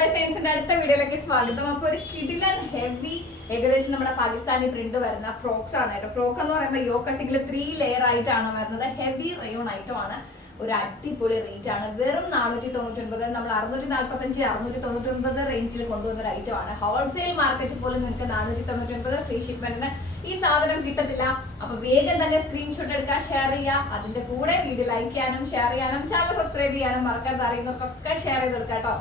ഡിസൈൻസിന്റെ അടുത്ത വീഡിയോയിലേക്ക് സ്വാഗതം. അപ്പൊ ഒരു കിടിലൻ ഹെവി ഏകദേശം നമ്മുടെ പാകിസ്ഥാനി പ്രിന്റ് വരുന്ന ഫ്രോക്സ് ആണ് കേട്ടോ. ഫ്രോക്ക് എന്ന് പറയുമ്പോൾ യോ കട്ടിങ്ങിൽ ത്രീ ലെയർ ആയിട്ടാണ് വരുന്നത്. ഹെവി റയോൺ ആണ്. ഒരു അടിപൊളി റേറ്റ് ആണ്. വെറും നാനൂറ്റി തൊണ്ണൂറ്റി ഒൻപത് നമ്മൾ അറുന്നൂറ്റി നാൽപ്പത്തി അഞ്ച് അറുന്നൂറ്റി തൊണ്ണൂറ്റി ഒൻപത് റേഞ്ചിൽ കൊണ്ടുവന്ന ഒരു ഐറ്റം ആണ്. ഹോൾസെയിൽ മാർക്കറ്റ് പോലും നിങ്ങൾക്ക് നാനൂറ്റി തൊണ്ണൂറ്റി ഒൻപത് ഫ്രീ ഷിപ്മെന്റിന് ഈ സാധനം കിട്ടത്തില്ല. അപ്പൊ വേഗം തന്നെ സ്ക്രീൻഷോട്ട് എടുക്കുക ഷെയർ ചെയ്യുക. അതിന്റെ കൂടെ വീഡിയോ ലൈക്ക് ചെയ്യാനും ഷെയർ ചെയ്യാനും ചാനൽ സബ്സ്ക്രൈബ് ചെയ്യാനും മറക്കാതെ അറിയുന്നവർക്കൊക്കെ ഷെയർ ചെയ്തെടുക്കാം കേട്ടോ.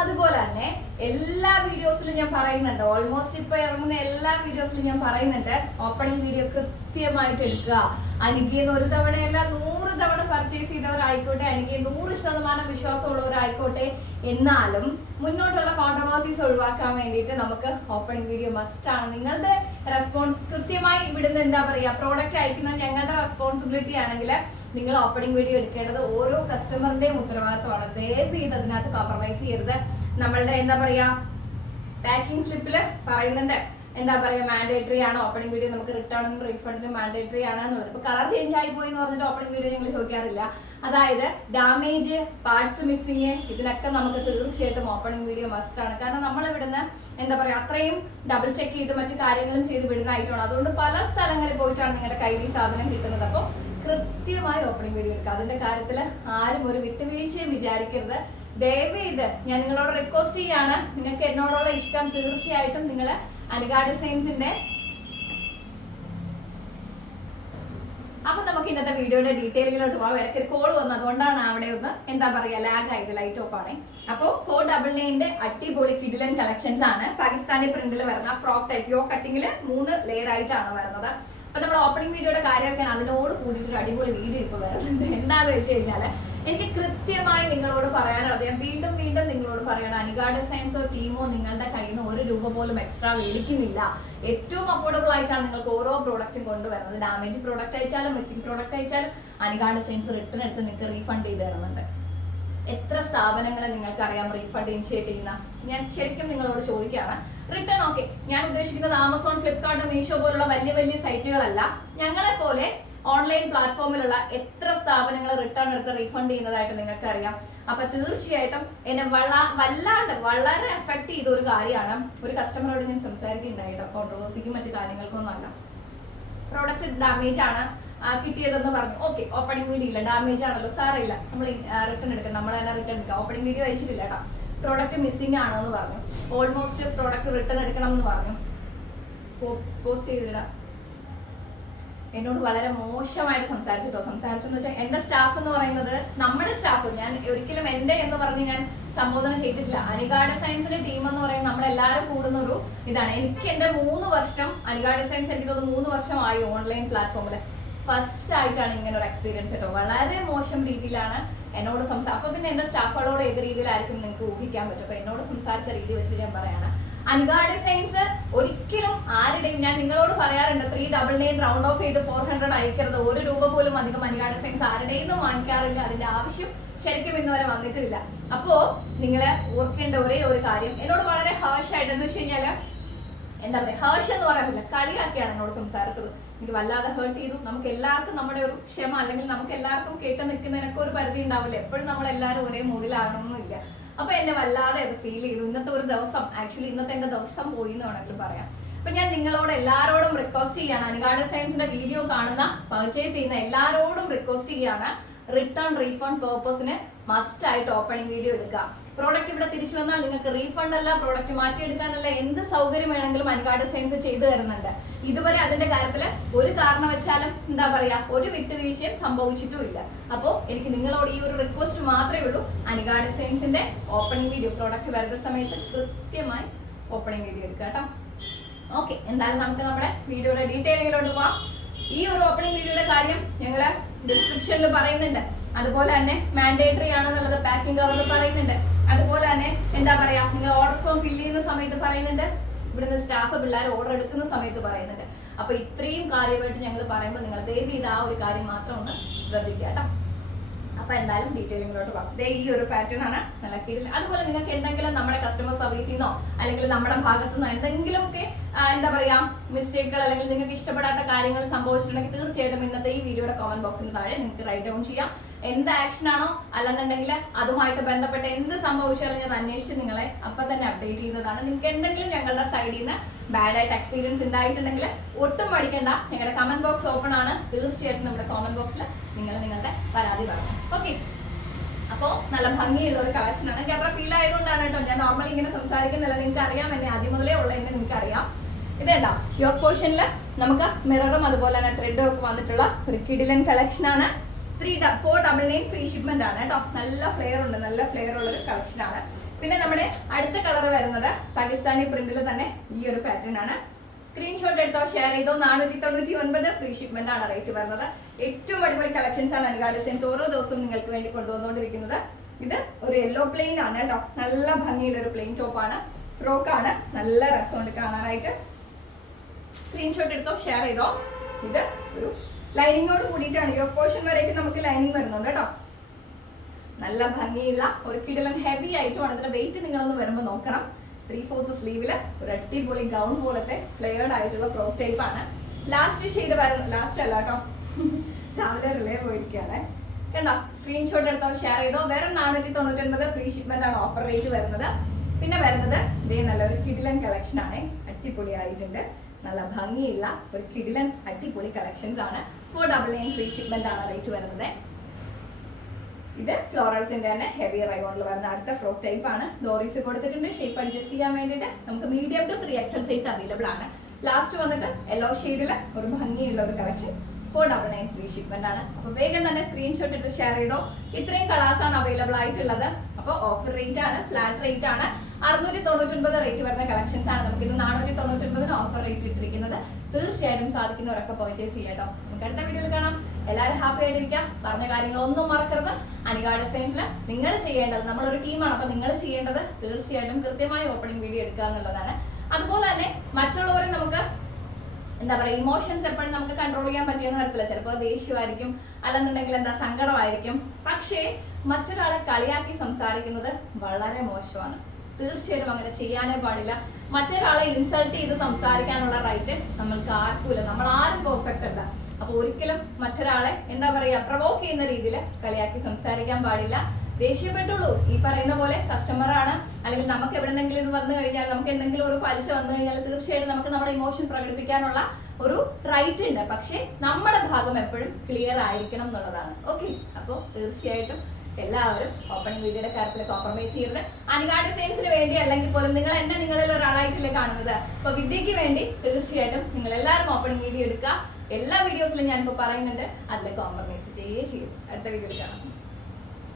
അതുപോലെ തന്നെ എല്ലാ വീഡിയോസിലും ഞാൻ പറയുന്നുണ്ട്. ഓൾമോസ്റ്റ് ഇപ്പൊ ഇറങ്ങുന്ന എല്ലാ വീഡിയോസിലും ഞാൻ പറയുന്നുണ്ട്. ഓപ്പണിംഗ് വീഡിയോ കൃത്യമായിട്ട് എടുക്കുക. അനികിന്ന് ഒരു തവണയല്ല നൂറ് തവണ പർച്ചേസ് ചെയ്തവരായിക്കോട്ടെ അല്ലെങ്കിൽ നൂറ് ശതമാനം വിശ്വാസമുള്ളവരായിക്കോട്ടെ എന്നാലും മുന്നോട്ടുള്ള കോൺട്രവേഴ്സീസ് ഒഴിവാക്കാൻ വേണ്ടിയിട്ട് നമുക്ക് ഓപ്പണിംഗ് വീഡിയോ മസ്റ്റ് ആണ്. നിങ്ങളുടെ റെസ്പോൺസ് കൃത്യമായി ഇവിടുന്ന് എന്താ പറയുക പ്രോഡക്റ്റ് അയക്കുന്നത് ഞങ്ങളുടെ റെസ്പോൺസിബിലിറ്റി ആണെങ്കിൽ നിങ്ങൾ ഓപ്പണിംഗ് വീഡിയോ എടുക്കേണ്ടത് ഓരോ കസ്റ്റമറിന്റെയും ഉത്തരവാദിത്തമാണ്. ദയവ് ചെയ്ത് അതിനകത്ത് കോംപ്രമൈസ് ചെയ്യരുത്. നമ്മളുടെ എന്താ പറയാ പാക്കിംഗ് സ്ലിപ്പിൽ പറയുന്നുണ്ട്. എന്താ പറയുക മാൻഡേറ്ററി ആണ് ഓപ്പണിംഗ് വീഡിയോ നമുക്ക് റിട്ടേണും റീഫണ്ടിനും മാൻഡേറ്ററി ആണ് എന്നുള്ളത് ഇപ്പൊ കളർ ചേഞ്ച് ആയി പോയി എന്ന് പറഞ്ഞിട്ട് ഓപ്പണിംഗ് വീഡിയോ ഞങ്ങൾ ചോദിക്കാറില്ല. അതായത് ഡാമേജ് പാർട്സ് മിസ്സിങ് ഇതിനൊക്കെ നമുക്ക് തീർച്ചയായിട്ടും ഓപ്പണിംഗ് വീഡിയോ മസ്റ്റ് ആണ്. കാരണം നമ്മൾ ഇവിടുന്ന് എന്താ പറയാ അത്രയും ഡബിൾ ചെക്ക് ചെയ്ത് മറ്റു കാര്യങ്ങളും ചെയ്ത് വിടുന്ന ഐറ്റമാണ് അതുകൊണ്ട് പല സ്ഥലങ്ങളിൽ പോയിട്ടാണ് നിങ്ങളുടെ കയ്യിൽ ഈ സാധനം കിട്ടുന്നത്. അപ്പോൾ കൃത്യമായി ഓപ്പണിംഗ് വീഡിയോ എടുക്കുക. അതിന്റെ കാര്യത്തിൽ ആരും ഒരു വിട്ടുവീഴ്ചയും വിചാരിക്കരുത്. ദയവ് ഇത് ഞാൻ നിങ്ങളോട് റിക്വസ്റ്റ് ചെയ്യാണ്. നിങ്ങൾക്ക് എന്നോടുള്ള ഇഷ്ടം തീർച്ചയായിട്ടും നിങ്ങൾ അനുഗാഡ് സയൻസിന്റെ അപ്പൊ നമുക്ക് ഇന്നത്തെ വീഡിയോയുടെ ഡീറ്റെയിലുകളോട്ട് പോകാം ഇടയ്ക്ക് ഒരു കോൾ വന്നു. അതുകൊണ്ടാണ് അവിടെ ഒന്ന് എന്താ പറയാ ലാഗ് ആയത് ലൈറ്റ് ഓഫ് ആണ്. അപ്പോൾ ഫോർ ഡബിൾ നയന്റെ അടിപൊളി കിഡിലൻ കളക്ഷൻസ് ആണ് പാകിസ്ഥാനി പ്രിന്റിൽ വരുന്ന ഫ്രോക്ക് ടൈപ്പ് യോ കട്ടിങ്ങിൽ മൂന്ന് ലെയർ ആയിട്ടാണ് വരുന്നത്. അപ്പൊ നമ്മൾ ഓപ്പണിംഗ് വീഡിയോയുടെ കാര്യമൊക്കെ അതിനോട് കൂടിയിട്ട് ഒരു അടിപൊളി വീഡിയോ ഇപ്പൊ വരുന്നുണ്ട് എന്താന്ന് വെച്ച് കഴിഞ്ഞാൽ എനിക്ക് കൃത്യമായി നിങ്ങളോട് പറയാനുള്ളത്. ഞാൻ വീണ്ടും വീണ്ടും നിങ്ങളോട് പറയണം അനികാ സയൻസോ ടീമോ നിങ്ങളുടെ കയ്യിൽ നിന്ന് ഒരു രൂപ പോലും എക്സ്ട്രാ മേടിക്കുന്നില്ല. ഏറ്റവും അഫോർഡബിൾ ആയിട്ടാണ് നിങ്ങൾക്ക് ഓരോ പ്രോഡക്റ്റും കൊണ്ടുവരുന്നത്. ഡാമേജ് പ്രോഡക്റ്റ് അയച്ചാലും മിസ്സിംഗ് പ്രോഡക്റ്റ് അയച്ചാലും അനികാ സയൻസ് റിട്ടേൺ എടുത്ത് നിങ്ങൾക്ക് റീഫണ്ട് ചെയ്ത് തരുന്നുണ്ട്. എത്ര സ്ഥാപനങ്ങളെ നിങ്ങൾക്ക് അറിയാം റീഫണ്ട് ഇനിഷ്യേറ്റ് ചെയ്യുന്ന? ഞാൻ ശരിക്കും നിങ്ങളോട് ചോദിക്കുകയാണ്. റിട്ടേൺ ഓക്കെ ഞാൻ ഉദ്ദേശിക്കുന്നത് ആമസോൺ ഫ്ലിപ്കാർട്ട് മീഷോ പോലുള്ള വലിയ വലിയ സൈറ്റുകളല്ല ഞങ്ങളെ പോലെ ഓൺലൈൻ പ്ലാറ്റ്ഫോമിലുള്ള എത്ര സ്ഥാപനങ്ങൾ റിട്ടേൺ എടുത്ത് റീഫണ്ട് ചെയ്യുന്നതായിട്ട് നിങ്ങൾക്ക് അറിയാം അപ്പൊ തീർച്ചയായിട്ടും എന്നെ വള വല്ലാണ്ട് വളരെ എഫക്ട് ചെയ്ത ഒരു കാര്യമാണ് ഒരു കസ്റ്റമറോട് ഞാൻ സംസാരിക്കുന്നുണ്ടായിട്ടോ കോൺട്രവേഴ്സിക്കും മറ്റു കാര്യങ്ങൾക്കൊന്നുമല്ല പ്രോഡക്റ്റ് ഡാമേജ് ആണ് കിട്ടിയതെന്ന് പറഞ്ഞു. ഓക്കെ ഓപ്പണിംഗ് വീഡിയോ ഇല്ല. ഡാമേജ് ആണല്ലോ. സാറില്ല നമ്മൾ റിട്ടേൺ എടുക്കാം നമ്മൾ തന്നെ റിട്ടേൺ എടുക്കാം. ഓപ്പണിംഗ് വീഡിയോ അയച്ചിട്ടില്ല കേട്ടോ. പ്രോഡക്റ്റ് മിസ്സിംഗ് ആണോ എന്ന് പറഞ്ഞു. ഓൾമോസ്റ്റ് പ്രോഡക്റ്റ് റിട്ടേൺ എടുക്കണം എന്ന് പറഞ്ഞു പോസ്റ്റ് ചെയ്തിടാം. എന്നോട് വളരെ മോശമായിട്ട് സംസാരിച്ചിട്ടോ സംസാരിച്ചെന്ന് വെച്ചാൽ എന്റെ സ്റ്റാഫ് എന്ന് പറയുന്നത് നമ്മുടെ സ്റ്റാഫ് ഞാൻ ഒരിക്കലും എന്റെ എന്ന് പറഞ്ഞ് ഞാൻ സംബോധന ചെയ്തിട്ടില്ല. അനികാ ഡിസൈൻസിന്റെ ടീം എന്ന് പറയുന്നത് നമ്മളെല്ലാവരും കൂടുന്ന ഒരു ഇതാണ്. എനിക്ക് എന്റെ മൂന്ന് വർഷം അനികാ ഡിസൈൻസ് എനിക്ക് തോന്നുന്നു മൂന്ന് വർഷമായി ഓൺലൈൻ പ്ലാറ്റ്ഫോമിൽ ഫസ്റ്റ് ആയിട്ടാണ് ഇങ്ങനെ ഒരു എക്സ്പീരിയൻസ് കേട്ടോ വളരെ മോശം രീതിയിലാണ് എന്നോട് സംസാരം അപ്പൊ പിന്നെ എന്റെ സ്റ്റാഫുകളോട് ഏത് രീതിയിലായിരിക്കും നിങ്ങൾക്ക് ഊഹിക്കാൻ പറ്റും? അപ്പൊ എന്നോട് സംസാരിച്ച രീതി വെച്ചിട്ട് ഞാൻ പറയാണ്. അനികാ ഫ്രെയിംസ് ഒരിക്കലും ആരുടെയും ഞാൻ നിങ്ങളോട് പറയാറുണ്ട് three double nine round off ചെയ്ത് ഫോർ ഹൺഡ്രഡ് അയക്കരുത്. ഒരു രൂപ പോലും അധികം അൻഗാർഡ് ഫ്രെയിംസ് ആരുടെയും വാങ്ങിക്കാറില്ല. അതിന്റെ ആവശ്യം ശരിക്കും ഇന്ന് വരെ വന്നിട്ടില്ല. അപ്പോ നിങ്ങളെ ഓർക്കേണ്ട ഒരേ ഒരു കാര്യം എന്നോട് വളരെ ഹാർഷായിട്ട് എന്ന് വെച്ച് കഴിഞ്ഞാൽ എന്താ പറയുക ഹേർഷ് എന്ന് പറയാൻ കളിയാക്കിയാണ് എന്നോട് സംസാരിച്ചത്. എനിക്ക് വല്ലാതെ ഹേർട്ട് ചെയ്തു. നമുക്ക് എല്ലാവർക്കും നമ്മുടെ ഒരു ക്ഷമ അല്ലെങ്കിൽ നമുക്ക് എല്ലാവർക്കും കേട്ട് നിൽക്കുന്നതിനൊക്കെ ഒരു പരിധി ഉണ്ടാവില്ല. എപ്പോഴും നമ്മൾ എല്ലാവരും ഒരേ മൂഡിലാകണമെന്നില്ല അപ്പൊ എന്നെ വല്ലാതെ അത് ഫീൽ ചെയ്തു. ഇന്നത്തെ ഒരു ദിവസം ആക്ച്വലി ഇന്നത്തെ എന്റെ ദിവസം പോയി എന്ന് വേണമെങ്കിൽ പറയാം. അപ്പൊ ഞാൻ നിങ്ങളോട് എല്ലാവരോടും റിക്വസ്റ്റ് ചെയ്യാണ് അനുഗാഡ സയൻസിന്റെ വീഡിയോ കാണുന്ന പർച്ചേസ് ചെയ്യുന്ന എല്ലാവരോടും റിക്വസ്റ്റ് ചെയ്യാണ് റിട്ടേൺ റീഫണ്ട് പേർപ്പസിന് മസ്റ്റ് ആയിട്ട് ഓപ്പണിംഗ് വീഡിയോ എടുക്കുക. പ്രോഡക്റ്റ് ഇവിടെ തിരിച്ചു വന്നാൽ നിങ്ങൾക്ക് റീഫണ്ട് അല്ല പ്രോഡക്റ്റ് മാറ്റിയെടുക്കാനല്ല എന്ത് സൗകര്യം വേണമെങ്കിലും അനുകാട് ഡിസൈൻസ് ചെയ്തു തരുന്നുണ്ട്. ഇതുവരെ അതിന്റെ കാര്യത്തിൽ ഒരു കാരണം വെച്ചാലും എന്താ പറയാ ഒരു വിട്ടുവീഴ്ചയും സംഭവിച്ചിട്ടുമില്ല. അപ്പോൾ എനിക്ക് നിങ്ങളോട് ഈ ഒരു റിക്വസ്റ്റ് മാത്രമേ ഉള്ളൂ. അനുകാട് ഡിസൈൻസിന്റെ ഓപ്പണിംഗ് വീഡിയോ പ്രോഡക്റ്റ് വരുന്ന സമയത്ത് കൃത്യമായി ഓപ്പണിംഗ് വീഡിയോ എടുക്കുക കേട്ടോ. ഓക്കെ എന്തായാലും നമുക്ക് നമ്മുടെ വീഡിയോയുടെ ഡീറ്റെയിലിങ്ങിലോട്ട് പോവാം. ഈ ഒരു ഓപ്പണിംഗ് വീഡിയോയുടെ കാര്യം ഞങ്ങൾ ഡിസ്ക്രിപ്ഷനിൽ പറയുന്നുണ്ട്. അതുപോലെ തന്നെ മാൻഡേറ്ററി ആണെന്നുള്ളത് പാക്കിംഗ് കവറിൽ പറയുന്നുണ്ട്. അതുപോലെ തന്നെ എന്താ പറയാ നിങ്ങൾ ഓർഡർ ഫോം ഫില്ല് ചെയ്യുന്ന സമയത്ത് പറയുന്നുണ്ട്. ഇവിടുന്ന് സ്റ്റാഫ് പിള്ളേർ ഓർഡർ എടുക്കുന്ന സമയത്ത് പറയുന്നുണ്ട്. അപ്പൊ ഇത്രയും കാര്യമായിട്ട് ഞങ്ങൾ പറയുമ്പോൾ നിങ്ങൾ ദയവ് ചെയ്ത് ആ ഒരു കാര്യം മാത്രം ഒന്ന് ശ്രദ്ധിക്കുക കേട്ടോ. അപ്പൊ എന്തായാലും ഡീറ്റെയിലിങ്ങിലോട്ട് പോകാം ഈ ഒരു പാറ്റേൺ ആണ് നല്ല കീഴിൽ. അതുപോലെ നിങ്ങൾക്ക് എന്തെങ്കിലും നമ്മുടെ കസ്റ്റമർ സർവീസിൽ നിന്നോ അല്ലെങ്കിൽ നമ്മുടെ ഭാഗത്തു നിന്നോ എന്തെങ്കിലുമൊക്കെ എന്താ പറയാ മിസ്റ്റേക്കുകൾ അല്ലെങ്കിൽ നിങ്ങൾക്ക് ഇഷ്ടപ്പെടാത്ത കാര്യങ്ങൾ സംഭവിച്ചിട്ടുണ്ടെങ്കിൽ തീർച്ചയായിട്ടും ഇന്നത്തെ ഈ വീഡിയോയുടെ കോമന്റ് ബോക്സിന് താഴെ നിങ്ങൾക്ക് റൈറ്റ് ഡൗൺ ചെയ്യാം. എന്ത് ആക്ഷൻ ആണോ അല്ലെന്നുണ്ടെങ്കിൽ അതുമായിട്ട് ബന്ധപ്പെട്ട് എന്ത് സംഭവിച്ചാലും ഞാൻ അന്വേഷിച്ച് നിങ്ങളെ അപ്പൊ തന്നെ അപ്ഡേറ്റ് ചെയ്യുന്നതാണ് നിങ്ങൾക്ക് എന്തെങ്കിലും ഞങ്ങളുടെ സൈഡിൽ നിന്ന് ബാഡ് ആയിട്ട് എക്സ്പീരിയൻസ് ഉണ്ടായിട്ടുണ്ടെങ്കിൽ ഒട്ടും പഠിക്കേണ്ട ഞങ്ങളുടെ കമന്റ് ബോക്സ് ഓപ്പൺ ആണ്. തീർച്ചയായിട്ടും നമ്മുടെ കോമന്റ് ബോക്സിൽ നിങ്ങൾ നിങ്ങളുടെ പരാതി പറഞ്ഞു ഓക്കെ അപ്പോ നല്ല ഭംഗിയുള്ള ഒരു കളക്ഷൻ ആണ്. എനിക്ക് അത്ര ഫീൽ ആയതുകൊണ്ടാണ് കേട്ടോ. ഞാൻ നോർമലി ഇങ്ങനെ സംസാരിക്കുന്നില്ല നിങ്ങൾക്ക് അറിയാം. എന്നെ ആദ്യം മുതലേ ഉള്ള എന്നെ നിങ്ങൾക്ക് അറിയാം. ഇതേണ്ട യോക്ക് പോർഷനിൽ നമുക്ക് മിററും അതുപോലെ തന്നെ ത്രെഡും ഒക്കെ വന്നിട്ടുള്ള ഒരു കിഡിലൻ കളക്ഷൻ ആണ്. Three four double nine free shipment ആണ് കേട്ടോ. നല്ല ഫ്ലെയർ ഉണ്ട് നല്ല ഫ്ലെയർ ഉള്ള ഒരു കളക്ഷൻ ആണ്. പിന്നെ നമ്മുടെ അടുത്ത കളർ വരുന്നത് പാകിസ്ഥാനി പ്രിന്റിൽ തന്നെ ഈ ഒരു പാറ്റേൺ ആണ്. സ്ക്രീൻഷോട്ട് എടുത്തോ ഷെയർ ചെയ്തോ നാനൂറ്റി തൊണ്ണൂറ്റി ഒൻപത് ഫ്രീ ഷിപ്മെന്റ് ആണ് റേറ്റ് വരുന്നത്. ഏറ്റവും അടിപൊളി കളക്ഷൻസ് ആണ് അനുഗാ ഡിസൈൻസ് ഓരോ ദിവസവും നിങ്ങൾക്ക് വേണ്ടി കൊണ്ടുവന്നുകൊണ്ടിരിക്കുന്നത്. ഇത് ഒരു യെല്ലോ പ്ലെയിൻ ആണ് കേട്ടോ. നല്ല ഭംഗിയുള്ള ഒരു പ്ലെയിൻ ഫ്രോക്ക് ആണ്. നല്ല രസമുണ്ട് കാണാനായിട്ട്. സ്ക്രീൻഷോട്ട് എടുത്തോ ഷെയർ ചെയ്തോ. ഇത് ഒരു ലൈനിങ്ങോട് കൂടിയിട്ടാണ്. യോ പോർഷൻ വരേക്ക് നമുക്ക് ലൈനിങ് വരുന്നുണ്ട് കേട്ടോ. നല്ല ഭംഗിയുള്ള ഒരു കിടലൻ ഹെവി ആയിട്ടുമാണ് അതിന്റെ വെയിറ്റ് നിങ്ങളൊന്ന് വരുമ്പോൾ നോക്കണം. ത്രീ ഫോർത്ത് സ്ലീവിൽ ഒരു അടിപൊളി ഗൗൺ പോലത്തെ ഫ്ലെയർഡ് ആയിട്ടുള്ള ഫ്രോക്ക് ടൈപ്പ് ആണ്. ലാസ്റ്റ് ഷെയ്ഡ് വരുന്ന ലാസ്റ്റ് അല്ല കേട്ടോ. രാവിലെ റിലേ പോയിരിക്കുകയാണ്. കണ്ടോ? സ്ക്രീൻഷോട്ട് എടുത്തോ ഷെയർ ചെയ്തോ? വേറെ നാനൂറ്റി തൊണ്ണൂറ്റൊൻപത് ഫ്രീ ഷിപ്മെന്റ് ആണ് ഓഫർ റേറ്റ് വരുന്നത്. പിന്നെ വരുന്നത് ഇതേ നല്ലൊരു കിഡിലൻ കളക്ഷൻ ആണ്. അടിപൊളിയായിട്ടുണ്ട്. നല്ല ഭംഗിയുള്ള ഒരു കിടിലൻ അടിപൊളി കളക്ഷൻസ് ആണ്. Four double nine free shipment ആണ് റേറ്റ് വരുന്നത്. ഇത് ഫ്ലോറൽസിന്റെ തന്നെ ഹെവി റൈവോണിൽ വരുന്ന അടുത്ത ഫ്രോക്ക് ടൈപ്പ് ആണ്. ഡോറീസ് കൊടുത്തിട്ടുണ്ട്. ഷേപ്പ് അഡ്ജസ്റ്റ് ചെയ്യാൻ വേണ്ടിയിട്ട് നമുക്ക് medium to three XL size available ആണ്. ലാസ്റ്റ് വന്നിട്ട് യെല്ലോ ഷെയ്ഡിൽ ഒരു ഭംഗിയുള്ള ഒരു collection four double nine free shipment ആണ്. അപ്പൊ വേഗം തന്നെ സ്ക്രീൻഷോട്ട് എടുത്ത് ഷെയർ ചെയ്തോ. ഇത്രയും കളേഴ്സ് ആണ് അവൈലബിൾ ആയിട്ടുള്ളത്. അപ്പൊ ഓഫർ റേറ്റ് ആണ് ഫ്ലാറ്റ് റേറ്റ് ആണ്. അറുന്നൂറ്റി തൊണ്ണൂറ്റൊൻപത് റേറ്റ് വരുന്ന കളക്ഷൻസ് ആണ് നമുക്ക് ഇത് നാനൂറ്റി തൊണ്ണൂറ്റൊൻപതിന് ഓഫർ റേറ്റ് ഇട്ടിരിക്കുന്നത്. തീർച്ചയായിട്ടും സാധിക്കുന്നവരൊക്കെ പർച്ചേസ് ചെയ്യട്ടോ. നമുക്ക് അടുത്ത വീഡിയോയിൽ കാണാം. എല്ലാവരും ഹാപ്പി ആയിട്ടിരിക്കുക പറഞ്ഞ കാര്യങ്ങളൊന്നും മറക്കരുത്. അനികാ ഡിസൈൻസിൽ നിങ്ങൾ ചെയ്യേണ്ടത് നമ്മളൊരു ടീമാണ് അപ്പൊ നിങ്ങൾ ചെയ്യേണ്ടത് തീർച്ചയായിട്ടും കൃത്യമായി ഓപ്പണിംഗ് വീഡിയോ എടുക്കുക എന്നുള്ളതാണ്. അതുപോലെ തന്നെ മറ്റുള്ളവരെ നമുക്ക് എന്താ പറയുക ഇമോഷൻസ് എപ്പോഴും നമുക്ക് കൺട്രോൾ ചെയ്യാൻ പറ്റിയെന്ന് വരത്തില്ല. ചിലപ്പോൾ ദേഷ്യമായിരിക്കും അല്ലെന്നുണ്ടെങ്കിൽ എന്താ സങ്കടമായിരിക്കും. പക്ഷേ മറ്റൊരാളെ കളിയാക്കി സംസാരിക്കുന്നത് വളരെ മോശമാണ്. തീർച്ചയായിട്ടും അങ്ങനെ ചെയ്യാനേ പാടില്ല. മറ്റൊരാളെ ഇൻസൾട്ട് ചെയ്ത് സംസാരിക്കാനുള്ള റൈറ്റ് നമ്മൾക്ക് ആർക്കുമില്ല. നമ്മൾ ആരും പെർഫെക്റ്റ് അല്ല. അപ്പോൾ ഒരിക്കലും മറ്റൊരാളെ എന്താ പറയാ പ്രവോക്ക് ചെയ്യുന്ന രീതിയിൽ കളിയാക്കി സംസാരിക്കാൻ പാടില്ല. ദേഷ്യപ്പെട്ടുള്ളൂ. ഈ പറയുന്ന പോലെ കസ്റ്റമർ ആണ്. അല്ലെങ്കിൽ നമുക്ക് എവിടെന്നെങ്കിലും വന്നു കഴിഞ്ഞാൽ നമുക്ക് എന്തെങ്കിലും ഒരു പലിശ വന്നു കഴിഞ്ഞാൽ തീർച്ചയായിട്ടും നമുക്ക് നമ്മുടെ ഇമോഷൻ പ്രകടിപ്പിക്കാനുള്ള ഒരു റൈറ്റ് ഉണ്ട്. പക്ഷേ നമ്മുടെ ഭാഗം എപ്പോഴും ക്ലിയർ ആയിരിക്കണം എന്നുള്ളതാണ്. ഓക്കെ അപ്പോൾ തീർച്ചയായിട്ടും എല്ലാവരും ഓപ്പണിംഗ് വീഡിയോയുടെ കാര്യത്തിൽ കോംപ്രമൈസ് ചെയ്യരുത്. അനികാ സെയിൽസിന് വേണ്ടി അല്ലെങ്കിൽ പോലും നിങ്ങൾ എന്നെ നിങ്ങളിൽ ഒരാളായിട്ടല്ലേ കാണുന്നത്. അപ്പൊ വിദ്യയ്ക്ക് വേണ്ടി തീർച്ചയായിട്ടും നിങ്ങൾ എല്ലാവരും ഓപ്പണിംഗ് വീഡിയോ എടുക്കുക. എല്ലാ വീഡിയോസിലും ഞാനിപ്പോൾ പറയുന്നുണ്ട്. അതിൽ കോംപ്രമൈസ് ചെയ്യേ ചെയ്യും. അടുത്ത വീഡിയോയിൽ കാണാം.